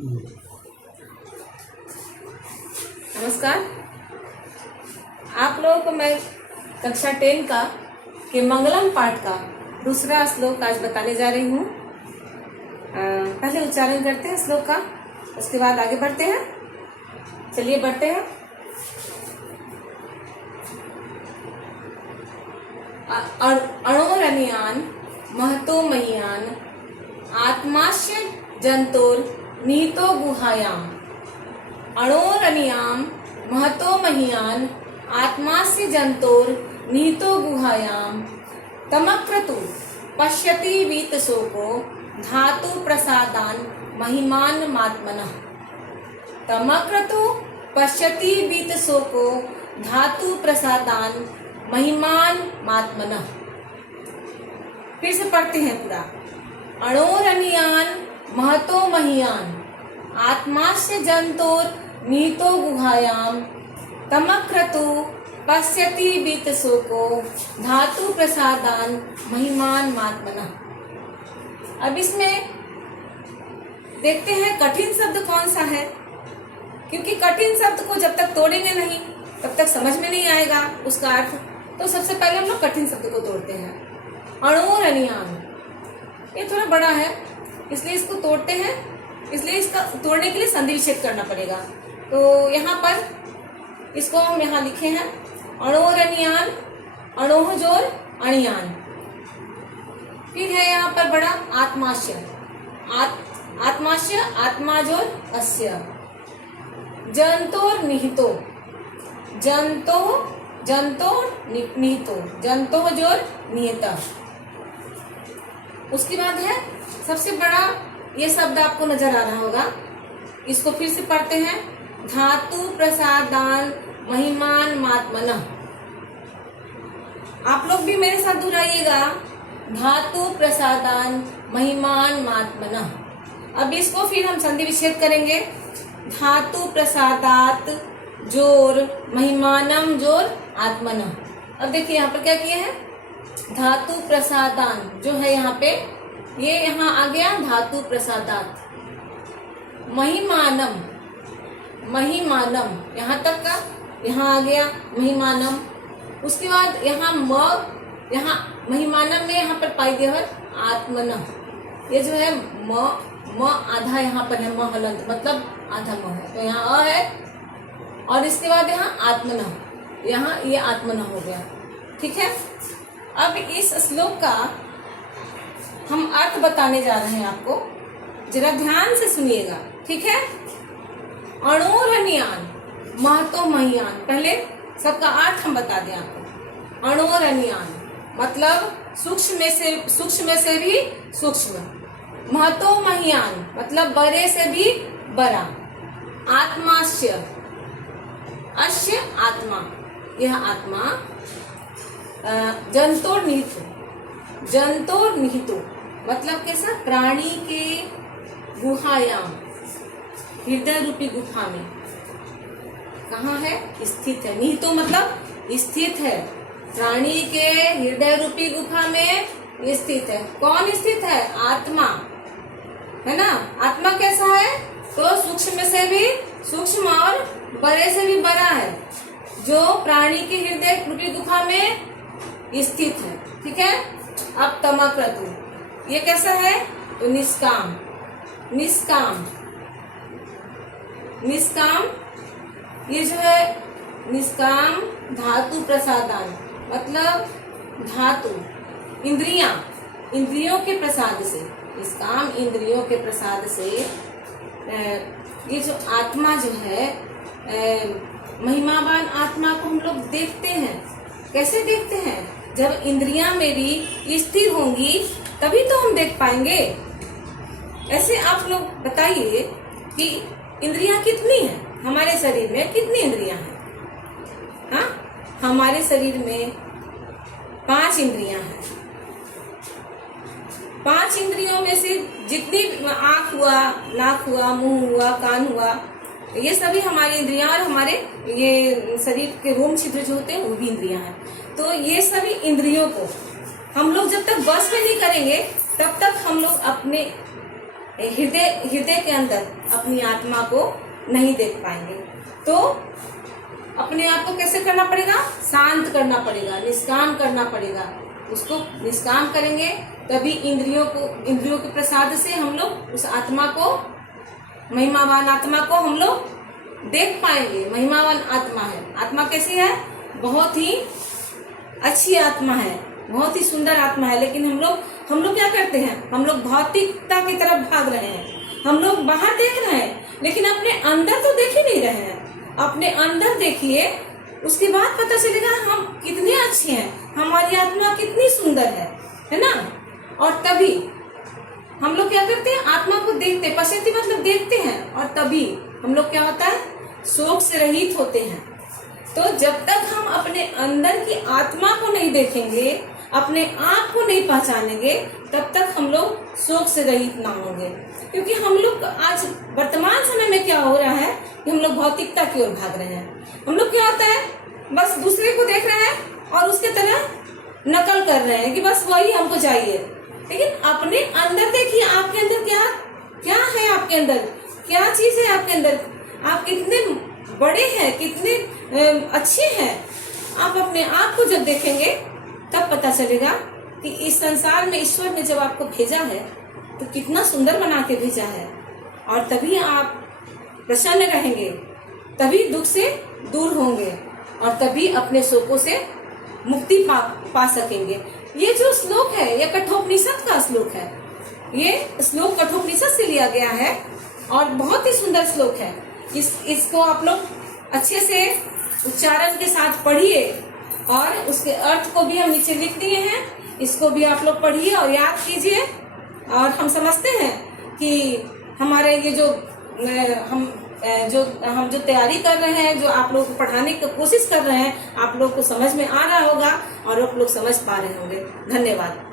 नमस्कार। आप लोगों को मैं कक्षा 10 का के मंगलम पाठ का दूसरा श्लोक आज बताने जा रही हूँ। पहले उच्चारण करते हैं श्लोक का, उसके बाद आगे बढ़ते हैं। चलिए बढ़ते हैं। अणोरनियान महतो मह्यान आत्मास्य जंतोर निहितो गुहायाम। अणोरनियाम महतो मह्यान आत्मास्य जंतोर निहितो गुहायाम। तमक्रतु पश्यति वीतशोको धातु प्रसादान महिमान मात्मनः। तमक्रतु पश्यति वीतशोको धातु प्रसादान महिमान मात्मनः। फिर से पढ़ते हैं पूरा। अणोरनियान महतो मह्यान आत्मास्य जंतोर निहितो गुहायाम। तमक्रतु पश्यति वीतशोको धातु प्रसादान महिमान मात्मनः। अब इसमें देखते हैं कठिन शब्द कौन सा है, क्योंकि कठिन शब्द को जब तक तोड़ेंगे नहीं तब तक समझ में नहीं आएगा उसका अर्थ। तो सबसे पहले हम लोग कठिन शब्द को तोड़ते हैं। अणोरनियान, ये थोड़ा बड़ा है इसलिए इसको तोड़ते हैं, इसलिए इसका तोड़ने के लिए संधि विच्छेद करना पड़ेगा। तो यहाँ पर इसको हम यहाँ लिखे हैं अणोरनियान, अणोह जोर अणियान। फिर है यहाँ पर बड़ा आत्माश्य, आत्माश्य आत्मा जोर अस्य। जंतोर निहितो, जंतो जंतो निहितो, जंतो जोर निहित। उसके बाद है सबसे बड़ा, ये शब्द आपको नजर आ रहा होगा, इसको फिर से पढ़ते हैं। धातु प्रसादान महिमान मात्मनः। आप लोग भी मेरे साथ दोहराइएगा, धातु प्रसादान महिमान मात्मनः। अब इसको फिर हम संधि विच्छेद करेंगे। धातु प्रसादात जोर महिमानम जोर आत्मनः। अब देखिए यहाँ पर क्या किए हैं, धातु प्रसादान जो है यहाँ पे, ये यहाँ आ गया धातु प्रसादात। महिमानम, महिमानम यहाँ तक का यहाँ आ गया महिमानम। उसके बाद यहाँ यहाँ महिमानम में यहाँ पर पाई दिया है आत्मनः। ये जो है म आधा यहाँ पर है, म हलंत मतलब आधा म है, तो यहाँ अ है। और इसके बाद यहाँ आत्मनः, यहाँ ये आत्मनः हो गया। ठीक है। अब इस श्लोक का हम अर्थ बताने जा रहे हैं आपको, जरा ध्यान से सुनिएगा। ठीक है। अणोरनियान महतो मह्यान, पहले सबका अर्थ हम बता दें आपको। अणोरनियान मतलब सूक्ष्म में से भी सूक्ष्म। महतो मह्यान मतलब बड़े से भी बड़ा। आत्माश्य, अश्य आत्मा, यह आत्मा। जंतोर निहितो, जंतोर निहितो मतलब कैसा, प्राणी के गुहायाम, हृदय रूपी गुफा में। कहाँ है, स्थित है। निहितो मतलब स्थित है, प्राणी के हृदय रूपी गुफा में स्थित है। कौन स्थित है, आत्मा, है ना। आत्मा कैसा है, तो सूक्ष्म से भी सूक्ष्म और बड़े से भी बड़ा है, जो प्राणी के हृदय रूपी गुफा में स्थित है। ठीक है। अब तमक्रतु, ये कैसा है, तो निष्काम, निष्काम, निष्काम, ये जो है निष्काम धातु प्रसादान मतलब धातु, इंद्रियां, इंद्रियों के प्रसाद से, निष्काम इंद्रियों के प्रसाद से। ये जो आत्मा जो है, महिमावान आत्मा को हम लोग देखते हैं। कैसे देखते हैं, जब इंद्रियां मेरी स्थिर होंगी तभी तो हम देख पाएंगे। ऐसे आप लोग बताइए कि इंद्रियां कितनी हैं हमारे शरीर में, कितनी इंद्रियां हैं। हाँ, हमारे शरीर में 5 इंद्रियां हैं। 5 इंद्रियों में से जितनी आँख हुआ, नाक हुआ, मुंह हुआ, कान हुआ, ये सभी हमारी इंद्रियां, और हमारे ये शरीर के रोम छिद्र जो होते हैं वो भी इंद्रियां हैं। तो ये सभी इंद्रियों को हम लोग जब तक बस में नहीं करेंगे तब तक हम लोग अपने हृदय के अंदर अपनी आत्मा को नहीं देख पाएंगे। तो अपने आप को कैसे करना पड़ेगा? शांत करना पड़ेगा, निष्काम करना पड़ेगा। उसको निष्काम करेंगे तभी इंद्रियों के प्रसाद से हम लोग उस आत्मा को, महिमावान आत्मा को हम लोग देख पाएंगे। महिमावान आत्मा है। आत्मा कैसी है? बहुत ही अच्छी आत्मा है, बहुत ही सुंदर आत्मा है। लेकिन हम लोग क्या करते हैं? हम लोग भौतिकता की तरफ भाग रहे हैं। हम लोग बाहर देख रहे हैं लेकिन अपने अंदर तो देख ही नहीं रहे हैं। अपने अंदर देखिए, उसके बाद पता चलेगा हम कितने अच्छे हैं, हमारी आत्मा कितनी सुंदर है ना। और तभी हम लोग क्या करते हैं? आत्मा को देखते, पश्यति मतलब देखते हैं, और तभी हम लोग क्या होता है? शोक से रहित होते हैं। तो जब तक हम अपने अंदर की आत्मा को नहीं देखेंगे, अपने आप को नहीं पहचानेंगे, तब तक हम लोग शोक से रहित ना होंगे। क्योंकि हम लोग आज वर्तमान समय में क्या हो रहा है कि हम लोग भौतिकता की ओर भाग रहे हैं। हम लोग क्या होता है? बस दूसरे को देख रहे हैं और उसके तरह नकल कर रहे हैं कि बस वही हमको चाहिए। लेकिन अपने अंदर देखिए, आपके अंदर क्या क्या है? आपके अंदर क्या चीज है? आपके अंदर आप कितने बड़े हैं, कितने अच्छे हैं। आप अपने आप को जब देखेंगे तब पता चलेगा कि इस संसार में ईश्वर ने जब आपको भेजा है तो कितना सुंदर बना के भेजा है। और तभी आप प्रसन्न रहेंगे, तभी दुख से दूर होंगे, और तभी अपने शोकों से मुक्ति पा सकेंगे। ये जो श्लोक है, ये कठोपनिषद का श्लोक है। ये श्लोक कठोपनिषद से लिया गया है और बहुत ही सुंदर श्लोक है। इसको आप लोग अच्छे से उच्चारण के साथ पढ़िए, और उसके अर्थ को भी हम नीचे लिख दिए हैं। इसको भी आप लोग पढ़िए और याद कीजिए। और हम समझते हैं कि हमारे ये जो हम जो तैयारी कर रहे हैं, जो आप लोग को पढ़ाने की कोशिश कर रहे हैं, आप लोग को समझ में आ रहा होगा और आप लोग समझ पा रहे होंगे। धन्यवाद।